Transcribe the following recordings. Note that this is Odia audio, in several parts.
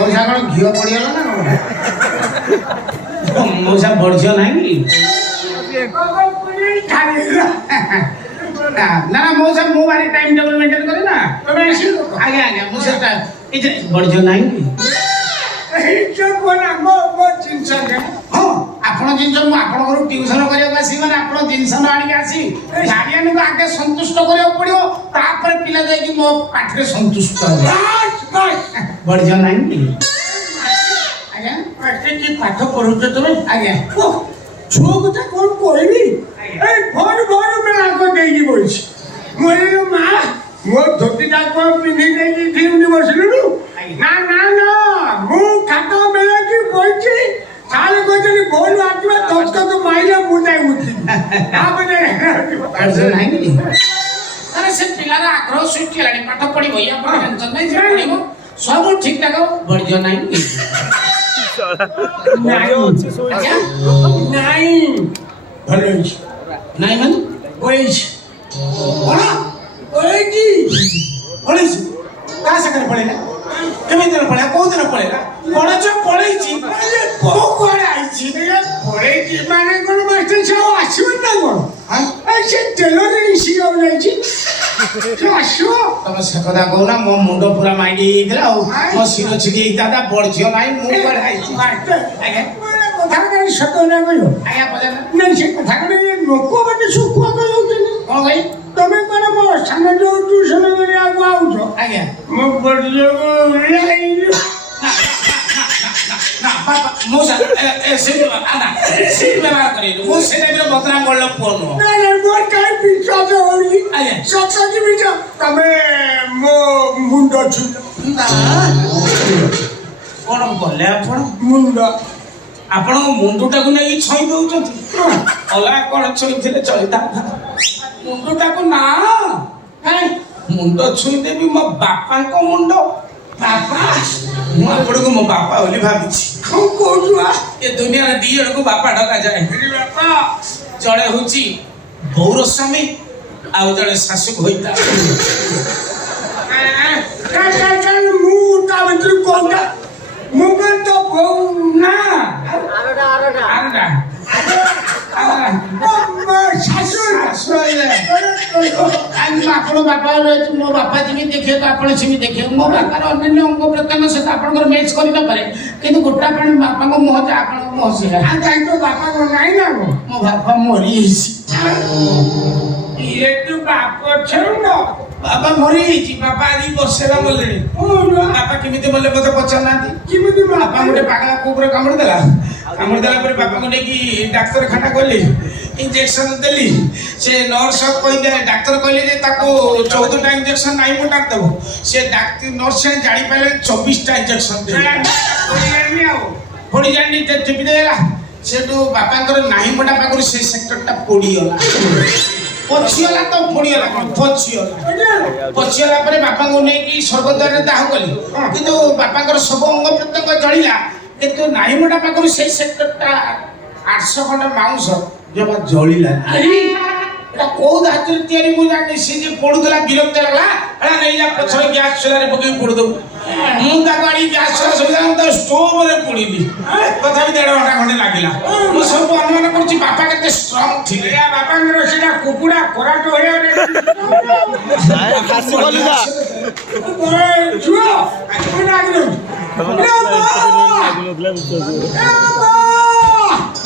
ମଉସା କ'ଣ ଘିଅ ପଡ଼ିଗଲା ନା କ'ଣ ମଉସା ବଢ଼ିଛ ନାହିଁ ନା ନା ମଉସା ମୁଁ ଭାରି ଟାଇମ୍ ଟେବୁଲ୍ ମେଣ୍ଟେନ୍ କରେ ନା ତମେ ଆସିବ ଆଜ୍ଞା ଆଜ୍ଞା ମୁଁ ସେଟା ବଢ଼ିଛ ନାହିଁ ହଁ ଆପଣ ଜିନିଷ ମୁଁ ଆପଣଙ୍କର ଟ୍ୟୁସନ୍ କରିବାକୁ ଆସିବି ମାନେ ଆପଣ ଜିନିଷ ନ ଆଣିକି ଆସିବି ଗାର୍ଡିଆନକୁ ଆଗେ ସନ୍ତୁଷ୍ଟ କରିବାକୁ ପଡ଼ିବ ତାପରେ ପିଲା ଯାଇକି ମୋ ପାଠରେ ସନ୍ତୁଷ୍ଟ ହେବ ବଢ଼ିଛ ନାହିଁ ଆଜ୍ଞା କି ପାଠ ପଢ଼ୁଛ ତମେ ଆଜ୍ଞା ଛୁଆ କଥା କ'ଣ କହିବି ଏଇ ଫୋନ୍ ଆଗ ଦେଇକି ବସିଛି ମୋର ମା ମୋ ଧୋତିଟା କ'ଣ ପିନ୍ଧି ଦେଇକି ଠିଉଠି ବସିଲୁ ନା ନା ନା ମୁଁ ଖାତା ବେଳକି ବସିଛି ସାର୍ କହିଛନ୍ତି ଫୋନ୍ ଆସିବା ଦସ୍ତଖତ ମାଇଲେ ମୁଁ ଯାଇ ଉଠିବି ତାପରେ ନାହିଁ ଆରେ ସେ ପିଲାର ଆଗ୍ରହ ସୃଷ୍ଟି ହେଲାଣି ପାଠ ପଢ଼ିବ ଇଏ ଆପଣ ଟେନସନ୍ ନାହିଁ ସେ ପଢ଼ିବ ସବୁ ଠିକ୍ ଠାକ୍ ବଢ଼ିଛ ନାହିଁ ନାଇଁ ଭଲ ହେଇଛି ନାଇଁ ମାନେ ପଳେଇଛି କ'ଣ ପଳେଇଛି ପଳେଇଛି କାହା ସାଙ୍ଗରେ ପଳେଇଲା କେମିତି ଦିନ ପଳେଇଲା କୋଉ ଦିନ ପଳେଇଲା ପଳେଇଛ ପଳେଇଛି କୋଉ କୁଆଡ଼େ ଆଇଛି ପଳେଇଛି ମାନେ କ'ଣ ମାଷ୍ଟର ସେ ଆଉ ଆସିବନି ନା କ'ଣ ସେ ଟେଲରିଂ ଶିଖିବାକୁ ଯାଇଛି ସେ ଆସିବ ତମେ ସେ କଥା କହୁନା ମୋ ମୁଣ୍ଡ ପୁରା ମାଇଣ୍ଡ ହେଇଯାଇଥିଲା ଆଉ ମୋ ଶିର ଛିଡ଼ି ହେଇଥାନ୍ତା ବଢ଼ିଝିଅ ନାହିଁ ମୁଁ କୁଆଡ଼େ ଆଇଛି ଆଜ୍ଞା କଥା କାହିଁ ସତ ନା କହିବ ଆଜ୍ଞା ପଚାର ନାଇଁ ସେ କଥା କଣ ଲୋକମାନେ ଶୁଖୁଆ କହିଯାଉଛନ୍ତି କ'ଣ ଭାଇ ତମେ କ'ଣ ମୋ ସାନ ଯୋଉ ଟ୍ୟୁସନ୍ କରିବାକୁ ଆଉଛ ଆଜ୍ଞା ମୋ ବଢ଼ିଝିଅକୁ ମଉସା ସେ ବ୍ୟବହାର କରିଲୁ ମୁଁ ସେ ଟାଇପ୍ର ବଦନାମ ଗଳ ପୁଅ ନୁହଁ ମୋର କାହିଁ ବିଶ୍ୱାସ ହଉନି ଆଜ୍ଞା ସତ କି ମିଛ ତମେ ମୋ ମୁଣ୍ଡ ଛୁଁ କ'ଣ କଲେ ଆପଣ ମୁଣ୍ଡ ଆପଣଙ୍କ ମୁଣ୍ଡଟାକୁ ନେଇକି ଛଇଁ ଦଉଛନ୍ତି ଅଲଗା କ'ଣ ଛୁଇଁଥିଲେ ଚଳିଥାନ୍ତା ମୁଣ୍ଡଟାକୁ ନା କାଇଁ ମୁଣ୍ଡ ଛୁଇଁଦେବି ମୋ ବାପାଙ୍କ ମୁଣ୍ଡ ବାପା ମୁଁ ଆପଣଙ୍କୁ ମୋ ବାପା ବୋଲି ଭାବିଛି କ'ଣ କହୁଛୁ ଏ ଦୁନିଆରେ ଦି ଜଣକୁ ବାପା ଡକାଯାଏ ବାପା ଜଣେ ହେଉଛି ବୋଉର ସ୍ୱାମୀ ଆଉ ଜଣେ ଶାଶୁ ହୋଇତା ମୁଁ ତା ଭିତରୁ କହୁଛା ମୁଁ ତ ବୋଉ ନା ଆପଣ ବାପା ମୋ ବାପା ଯେମିତି ଦେଖିବାକୁ ଆପଣ ସେମିତି ଦେଖିବାକୁ ମୋ ବାପାର ଅନ୍ୟାନ୍ୟ ଅଙ୍ଗ ପ୍ରତ୍ୟଙ୍ଗ ସହିତ ଆପଣଙ୍କର ମ୍ୟାଚ୍ କରିନପାରେ କିନ୍ତୁ ଗୋଟା ପାଣି ବାପାଙ୍କ ମୁହଁ ଯେ ଆପଣଙ୍କ ମୁହଁ ସେଇଆ କାହିଁ ତ ବାପା କ'ଣ ନାହିଁ ନା ମୋ ବାପା ମରିଯାଇଛି ଇଏ ତୁ ବାପ ଛେଉନ ବାପା ମରିଯାଇଛି ବାପା ଆଜି ବର୍ଷେଲା ମଲେଣି ବାପା କେମିତି ମଲେ ମୋତେ ପଚାରୁନାହାନ୍ତି କେମିତି ବାପା ଗୋଟେ ପାଗଳା କୁକୁର କାମୁଡ଼ିଦେଲା ପରେ ବାପାଙ୍କୁ ନେଇକି ଡାକ୍ତରଖାନା ଗଲି ଇଞ୍ଜେକ୍ସନ ଦେଲି ସେ ନର୍ସ କହିଲେ ଡାକ୍ତର କହିଲେ ଯେ ତାକୁ 14ଟା ଇଞ୍ଜେକ୍ସନ ନାହିଁ ମୁଁ ଡାକ୍ତର ସେ ନର୍ସ ଜାଣିପାରିଲେ 24ଟା ଇଞ୍ଜେକ୍ସନ ଦେଲେ ଆଉ ପୋଡ଼ି ଜାଣିନି ଟିପି ଦେଇଗଲା ସେଠୁ ବାପାଙ୍କର ନାହିଁ ମୋଟା ପାଖରୁ ସେ ସେକ୍ଟରଟା ପୋଡ଼ିଗଲା ପଚିଗଲା ତ ପୋଡ଼ିଗଲା କ'ଣ ପଚିଗଲା ପରେ ବାପାଙ୍କୁ ନେଇକି ସ୍ୱର୍ଗଦ୍ୱାରରେ ଦାହ କଲି କିନ୍ତୁ ବାପାଙ୍କର ସବୁ ଅଙ୍ଗ ପ୍ରତ୍ୟଙ୍ଗ ଜଳିଲା କିନ୍ତୁ ନାହିଁ ମୋଟା ପାଖରୁ ସେଇ ସେକ୍ଟରଟା 800 ଖଣ୍ଡ ମାଉଁସ ଜମା ଜଳିଲା এটা কোউ ধাতুরে তৈরি মু জানি সে যে পড়ুতলা বিরক্ত লাগলা এটা নেইলা পছরে গ্যাস চুলারে পকাই পড়ি দউ মু তাকে আনি গ্যাস চুলা সুবিধা তো স্টোভরে পড়িলি তথাপি 1.5 ঘন্টা খন্ডে লাগিলা মু সব অনুমান করছি বাপা কেতে স্ট্রং ছিলে বাপাঙ্গর সেটা কুকুড়া কোরাটো হয়ে হাসি বলি না ছুয়া কোনা গলো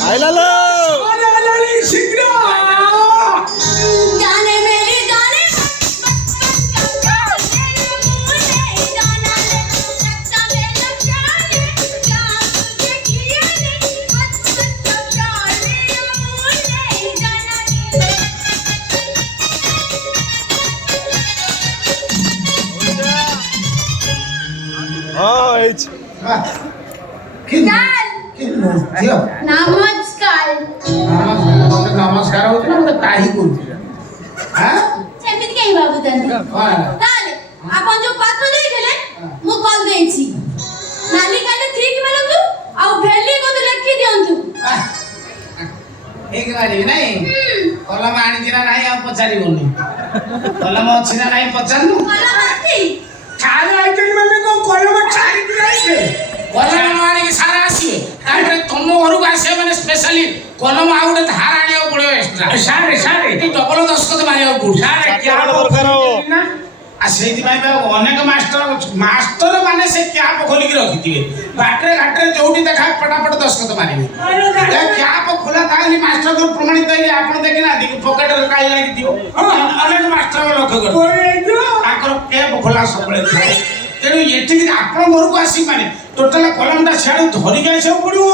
আইলালো আরে শীঘ্র जाने मेरे जाने नमस्कार नमस्कार होती ना मतलब काही करती हां ସେମିତି କାହିଁ ଭାବୁଛନ୍ତି ତାହେଲେ ଆପଣ ଯୋଉ ପାତ୍ର ଦେଇଥିଲେ ମୁଁ କଲ ଦେଇଛି ନାଲି କାଲି ଠିକ ମାନଙ୍କୁ ଆଉ ଭେଲି କୋଦ ଲେଖି ଦିଅନ୍ତୁ एक बारी नहीं कलम आनी ना नहीं आ पचारिबोनी कलम अछि ना नहीं पचारनु କଲମ ଅଛି ସାର ଆଇଛନ୍ତି ମାନେ କଣ କଲମ ଛାଡ଼ିକି ଯାଇଛେ କଲମ ଆଣିକି ସାରା ଆସିବେ ତାପରେ ତମ ଘରକୁ ଆସିବେ ମାନେ ସ୍ପେଶାଲି କଲମ ଆଉ ଗୋଟେ ଧାର ଆଣିବାକୁ ପଡିବ ଏକ୍ସଟ୍ରା ସାରେ ସାରେ ଡବଲ ଦସ୍ତଖତ ମାରିବାକୁ ପଡୁଛି ସାରେ ଦରକାର ଆଉ ସେଇଥିପାଇଁ ବା ଅନେକ ମାଷ୍ଟର ମାନେ ସେ କ୍ୟାପ ଖୋଲିକି ରଖିଥିବେ ବାଟରେ ଘାଟରେ ଯୋଉଠି ଦେଖା ପଟାପଟ ଦସ୍ତଖତ ମାରିବେ କ୍ୟାପ ଖୋଲା ଥାଏନି ମାଷ୍ଟର ପ୍ରମାଣିତ ହେଇକି ଆପଣ ଦେଖିନାହାନ୍ତି ପକେଟରେ କାଳି ଲାଗିଥିବ ଅନେକ ମାଷ୍ଟର ଲକ୍ଷ୍ୟ କରିଥିବେ ତାଙ୍କର କ୍ୟାପ ଖୋଲା ସବୁବେଳେ ଥାଏ ତେଣୁ ଏଠିକି ଆପଣ ଘରକୁ ଆସିି ମାନେ ଟୋଟାଲ କଲମଟା ସିଆଡୁ ଧରିକି ଆସିବାକୁ ପଡିବ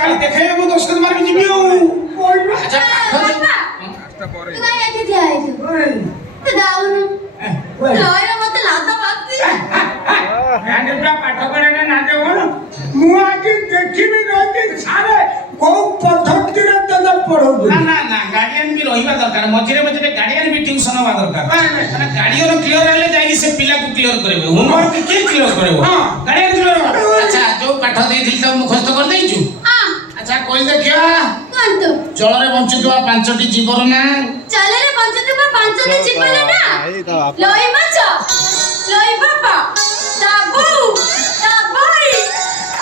ଖାଲି ଦେଖେଇବେ ମୁଁ ଦସ୍ତଖତ ମାରିକି ଯିବି ଆଉ ଆଚ୍ଛା ତୁ କାଇଁ ଏଠି ଠିଆ ହେଇଛୁ ତୁ ଯାଉନୁ ରହିବ ମତେ ଲାଜ ମାରୁଛି ପାଠ ପଢାରେ ନା ଦେବଣ ମୁଁ ଆଜି ଦେଖିବି ରହିଛି ସାରେ କୋଉ ପଦ୍ଧତିରେ ତେଲ ପଢଉଛୁ ନା ନା ନା ଗାର୍ଡିଆନ ବି ରହିବା ଦରକାର ମଝିରେ ମଝିରେ ଗାର୍ଡିଆନ ବି ଟ୍ୟୁସନ ହବା ଦରକାର ଗାର୍ଡିଆନ କ୍ଲିୟର ହେଲେ ଯାଇକି ସେ ପିଲାକୁ କ୍ଲିୟର କରିବେ ହୋମୱାର୍କ କିଏ କ୍ଲିୟର କରିବ ଗାର୍ଡିଆନ କ୍ଲିୟର ଆଚ୍ଛା ଯୋଉ ପାଠ ଦେଇଥିଲି ତ ମୁଖସ୍ତ କରିଦେଇଛୁ ଆଚ୍ଛା କହି ଦେଖିବା କୁହନ୍ତୁ ଜଳରେ ବଞ୍ଚୁଥିବା 5ଟି ଜୀବର ନା ଜଳରେ ବଞ୍ଚୁଥିବା 5ଟି ଜୀବନ ନା ଲଇ ମାଛ ଲଇ ବାପା ଦାବୁ ଦାବଇ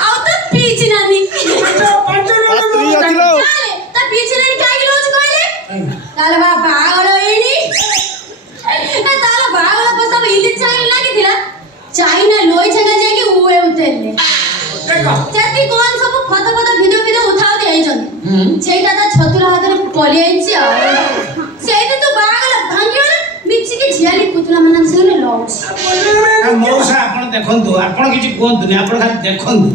ଆଉ ତ ପିଚି ନାନି ତା ପିଚି ନାନି କାହିଁକି ରହୁଛି କହିଲେ ତାହେଲେ ବାହାଘର ହେଇନି ତାହେଲେ ବାହାଘର ପ୍ରସ୍ତାବ ଇଲିଶ ଚାହିଁଲେ ଲାଗିଥିଲା ଚାଇନା ଲଇ ଛେଙ୍ଗା ଯାଇକି ଉଏ ଉତେଇଲେ ଯେତି କଣ ସବୁ ଫଟୋ ଭିଡିଓ ଉଠାଉତି ହେଇଛନ୍ତି ସେଇଟା ତା ଛତୁର ହାତରେ ପଲି ଆଇଛି ଆଉ ସେଇଠି ତୁ ବାହାଗଲା ଭାଙ୍ଗିଗଲା ମିଚିକି ଝିଆଲି ପୁତୁଲା ମାନଙ୍କ ସାଙ୍ଗରେ ଲଉଛି ମଉସା ଆପଣ ଦେଖନ୍ତୁ ଆପଣ କିଛି କୁହନ୍ତୁନି ଆପଣ ଖାଲି ଦେଖନ୍ତୁ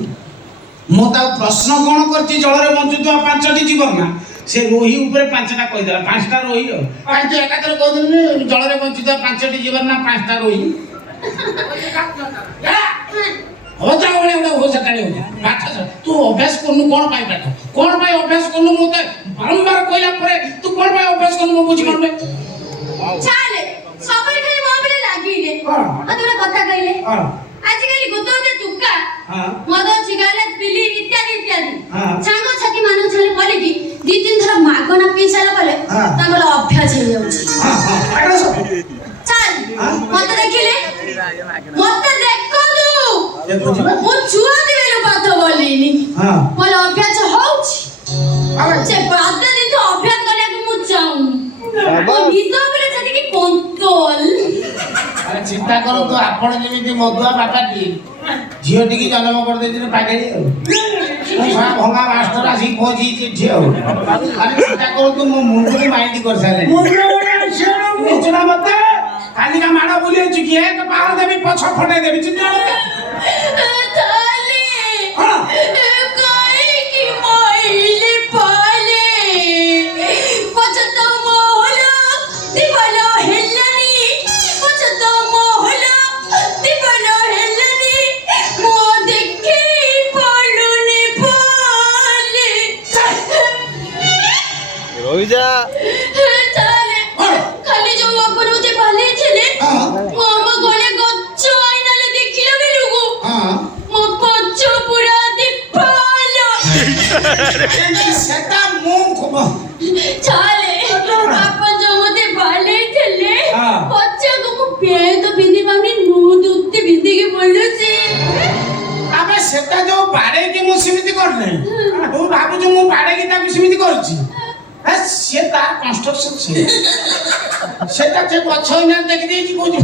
ମୁଁ ତାକୁ ପ୍ରଶ୍ନ କଣ କରିଛି ଜଳରେ ବଞ୍ଚୁଥିବା 5ଟି ଜୀବନ ନା ସେ ରୋହି ଉପରେ 5ଟା କହିଦେଲା 5ଟା ରୋହି ଆଉ ତୁ ଏକାଥରେ କହୁଥିଲୁ ଜଳରେ ବଞ୍ଚୁଥିବା 5ଟି ଜୀବନ ନା 5ଟା ରୋହି ହଜା ଭଳିଆ ଗୋଟେ ହୋ ସକାଳେ ହଉଛି ପାଠ ତୁ ଅଭ୍ୟାସ କରୁନୁ କଣ ପାଇଁ ପାଠ କଣ ପାଇଁ ଅଭ୍ୟାସ କରୁନୁ ମୁଁ ତ ବାରମ୍ବାର କହିଲା ପରେ ତୁ କଣ ପାଇଁ ଅଭ୍ୟାସ କରୁନୁ ମୁଁ ବୁଝିପାରୁନି ଚାଲେ ସବୁବେଳେ ଖାଲି ମୋ ଉପରେ ଲାଗିଲେ ମତେ ଗୋଟେ କଥା କହିଲେ ଆଜିକାଲି ଗୋଟେ ଗୋଟେ ଟୁକା ମଦ ସିଗାରେଟ ବିଲି ଇତ୍ୟାଦି ଇତ୍ୟାଦି ସାଙ୍ଗ ସାଥୀ ମାନଙ୍କ ଛାଲେ ପଲିକି 2-3 ଥର ମାଗଣା ପିଇ ସାରିଲା ପରେ ତାଙ୍କର ଅଭ୍ୟାସ ହେଇଯାଉଛି ଚାଲ ମତେ ଦେଖିଲେ ମତେ ଦେଖନ୍ତୁ ମୁଁ ଛୁଆ ଦିବେଲୁ ପାଠ ବୋଲିନି ମୋର ଅଭ୍ୟାସ ହଉଛି ସେ ବାଦ ଦିନ ଅଭ୍ୟାସ କରିବାକୁ ମୁଁ ଚାହୁଁନି ମୋ ନିଜ ଉପରେ ସେତିକି କଣ୍ଟ୍ରୋଲ ଚିନ୍ତା କରନ୍ତୁ ଆପଣ ଯେମିତି ମଧୁଆ ବାପାଟି ଝିଅଟିକି ଜନ୍ମ କରିଦେଇଥିଲେ ପାଗେଳି ଆଉ ଭଙ୍ଗା ମାଷ୍ଟର ଆସିକି ପହଞ୍ଚିଛି ଝିଅ ଆଉ ଚିନ୍ତା କରନ୍ତୁ ମୋ ମୁଣ୍ଡକୁ ମାଇଣ୍ଡ କରିସାରିଲେ ମତେ କାଲିକା ମାଡ଼ ବୁଲି ଅଛି କିଏ ପାହାର ଦେବି ପଛ ଫଟେଇ ଦେବି ଚିନ୍ତା ଖାଲି ଯୋଉ ଆପଣ ମତେ ପାଲେଇଥିଲେ ମୋ ଆମ ଗଳେ ଗଛ ଆଇନାଲେ ଦେଖିଲା ବେଳକୁ ମୋ ପଛ ପୁରା ଦୀପାଲ ସେଟା ମୁଁ ଚାଲେ ଆପଣ ଯୋଉ ମତେ ପାଲେଇଥିଲେ ପଛକୁ ମୁଁ ପେଣ୍ଟ ପିନ୍ଧି ପାରୁନି ନୁଦୁତି ପିନ୍ଧିକି ବୁଲୁଛି ଆବେ ସେଟା ଯୋଉ ବାଡେଇକି ମୁଁ ସେମିତି କରିନି ତୁ ଭାବୁଛୁ ମୁଁ ବାଡେଇକି ତାକୁ ସେମିତି କରୁଛି ସେ ତାର କନଷ୍ଟ୍ରକ୍ସନ ସେଟା ସେ ଗଛ ଇନା ଦେଖିଦେଇଛି କହୁଛି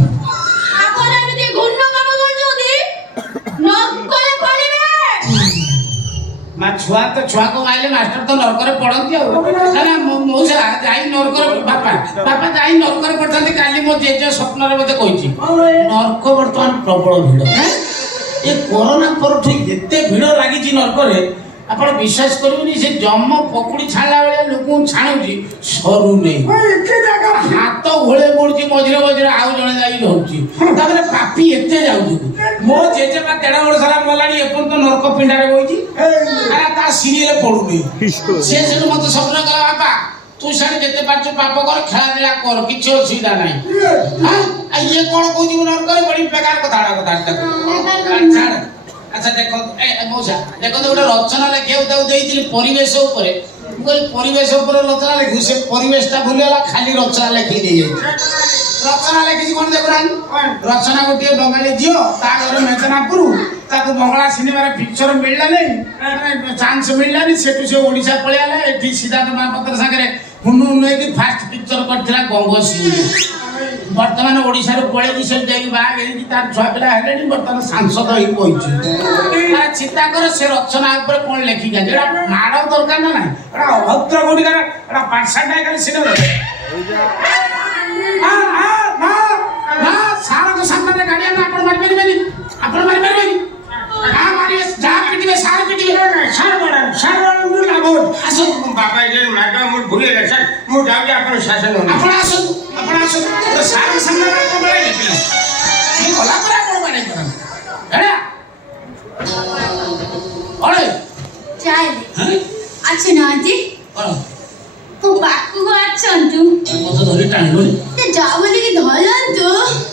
ଆପଣ ଏମିତି ଘୂର୍ଣ୍ଣ କାମ କରୁଛନ୍ତି ନର୍କରେ ପଡ଼ିବେ ମା ଛୁଆକୁ ମାଇଲେ ମାଷ୍ଟର ତ ନର୍କରେ ପଢନ୍ତି ଆଉ ନା ମଉସା ଯାଇ ନର୍କରେ ବାପା ଯାଇ ନର୍କରେ ପଡିଥାନ୍ତି କାଲି ମୋ ଜେଜେ ସ୍ୱପ୍ନରେ ମତେ କହିଛି ନର୍କ ବର୍ତ୍ତମାନ ପ୍ରବଳ ଭିଡ ଏ କରୋନା ପରଠୁ ଏତେ ଭିଡ ଲାଗିଛି ନର୍କରେ ଆପଣ ବିଶ୍ୱାସ କରିବେନି ସେ ଜମ ପକୁଡି ଛାଣିଲା ବେଳେ ଲୋକଙ୍କୁ ଛାଣୁଛି ସରୁନି ହାତ ଘୋଳେଇ ପଡୁଛି ମଝିରେ ମଝିରେ ଆଉ ଜଣେ ଯାଇ ଧରୁଛି ତାପରେ ପାପି ଏତେ ଯାଉଛନ୍ତି ମୋ ଜେଜେମା 1.5 ବର୍ଷ ହେଲା ଗଲାଣି ଏପର୍ଯ୍ୟନ୍ତ ନର୍କ ପିଣ୍ଡାରେ ବଇଛି ତା ସିରିଏଲ ପଡୁନି ସେ ସେଠୁ ମତେ ସ୍ୱପ୍ନ କଲା ବାପା ତୁ ସାଡେ ଯେତେ ପାରୁଛୁ ପାପ କର ଖେଳା ଦେଲା କର କିଛି ଅସୁବିଧା ନାହିଁ ଇଏ କଣ କହୁଛି ମୁଁ ନର୍କରେ ପଡି ବେକାର କଥା ଆଚ୍ଛା ଦେଖନ୍ତୁ ମଉସା ଦେଖନ୍ତୁ ଗୋଟେ ରଚନା ଲେଖିବାକୁ ତାକୁ ଦେଇଥିଲି ପରିବେଶ ଉପରେ ମୁଁ କହିଲି ପରିବେଶ ଉପରେ ରଚନା ଲେଖିବୁ ସେ ପରିବେଶଟା ଭୁଲିଗଲା ଖାଲି ରଚନା ଲେଖିକି ଦେଇଯାଇଛି ରଚନା ଲେଖିଛି କଣ ଦେଖୁନାହାନ୍ତି ରଚନା ଗୋଟିଏ ବଙ୍ଗାଳୀ ଝିଅ ତା ଘର ମେଚନାପୁର ତାକୁ ବଙ୍ଗଳା ସିନେମାରେ ପିକ୍ଚର ମିଳିଲା ନାହିଁ ଚାନ୍ସ ମିଳିଲାନି ସେଠୁ ସେ ଓଡ଼ିଶା ପଳେଇଲା ଏଠି ସିଦ୍ଧାର୍ଥ ମହାପାତ୍ର ସାଙ୍ଗରେ ହୁନୁ ନେଇକି ଫାଷ୍ଟ ପିକ୍ଚର କରିଥିଲା ଗଙ୍ଗସିଂହ ବର୍ତ୍ତମାନ ଓଡ଼ିଶାରୁ ପଳେଇକି ସେଠି ଯାଇକି ବାହା ହେଇକି ତାର ଛୁଆ ପିଲା ହେଲେଣି ବର୍ତ୍ତମାନ ସାଂସଦ ହେଇ ବହିଛି ଚିନ୍ତା କର ସେ ରଚନା ଉପରେ କଣ ଲେଖିକା ଏଟା ମାଡ଼ ଦରକାର ନା ନାହିଁ ଏଟା ଅଭଦ୍ର ଗୁଡ଼ିକର ଏଟା ପାଠଶାଟା ଖାଲି ସିନେମା ସାରଙ୍କ ସାମ୍ନାରେ ଗାଡ଼ି ଆମେ ଆପଣ ମାରିପାରିବେନି ଆପଣ ମାରିପାରିବେନି ମାରିବେ ଯାହା ପିଟିବେ ସାର ପିଟିବେ ସାର୍ ଲାଭ ଆସନ୍ତୁ ବାବା ମ୍ୟାଡ଼ାମ ମୁଁ ଭୁଲି ଗଲେ ସାର୍ ମୁଁ ଯାଉଛି ଆପଣ ଶାସନ ଆପଣ ଆସନ୍ତୁ ସାରଙ୍କ ସାମ୍ନାରେ ଆପଣ ବାଡ଼େଇ ପିଲା ମୁଁ ଗଲା ପରେ ଆପଣ ବାଡ଼େଇ କରନ୍ତୁ ଅଳେ ଚାଲେ ଆସୁନାହାନ୍ତି ମୋ ପାଖକୁ ଆସନ୍ତୁ ମତେ ଧରି ଟାଣିବନି ଯା ବୋଲିକି ଧରନ୍ତୁ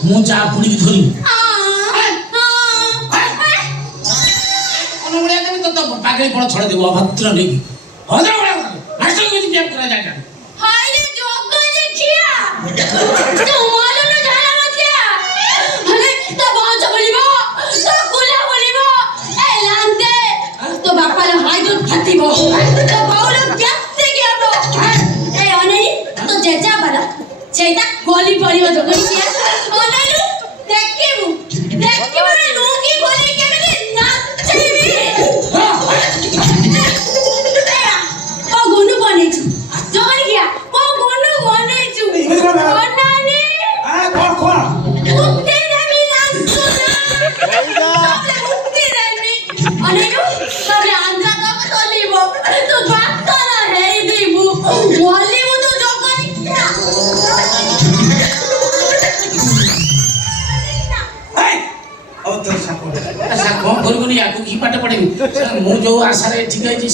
ମୁଁ ଚା ପୁଣିକି ଧରିବି ଭଳିଆ ଦେବି ତ ପାଖରେ କଣ ଛଡ଼ା ଦେବୁ ଅଭଦ୍ର ନେଇକି ଭଦ୍ର ଭଳିଆ ମାଷ୍ଟର କେମିତି ବିହେଭ କରାଯାଏ ହାଇରେ ଯୋଗ ଦେଖିଆ ତୁ ମନରୁ ଝାଡ଼ା ମତିଆ ମାନେ ତ ବାଁଚ ବୋଲିବ ତ କୁଲା ବୋଲିବ ଏ ଲାନ୍ତେ ତ ବାପାର ହାଇ ଦୁଧ ଫାଟିବ ତ ବାଉର କେତେ ଗେବ ଏ ଅନେଇ ତ ଜେଜା ବାଲା ସେଇଟା ଗଲି ପଡ଼ିବ ଜଗଣିଆ ଅନେଇଲୁ ଦେଖିବୁ ନୁକି ବୋଲି କେମିତି ନାଚିବି ଗୁନୁ ବନେଇଛୁ ଜଗଣିଆ ମୋ ଗୁନୁ ବନେଇଛୁ ଅନାନି ମୁକ୍ତି ଦେବି ନାଚୁ ମୁକ୍ତି ଦେବି ଅନେଇଲୁ ତମେ ଆନ୍ଧ୍ରା ତକ ଚଲିବ ତୁ ବାତର ହେଇଯିବୁ ମଲିବୁ ତୁ ଜଗଣିଆ କଣ କରିବୁନି ୟାକୁ କି ପାଠ ପଢେଇବି ମୁଁ ଯୋଉ ଆଶାରେ ଠିକ ହେଇଛି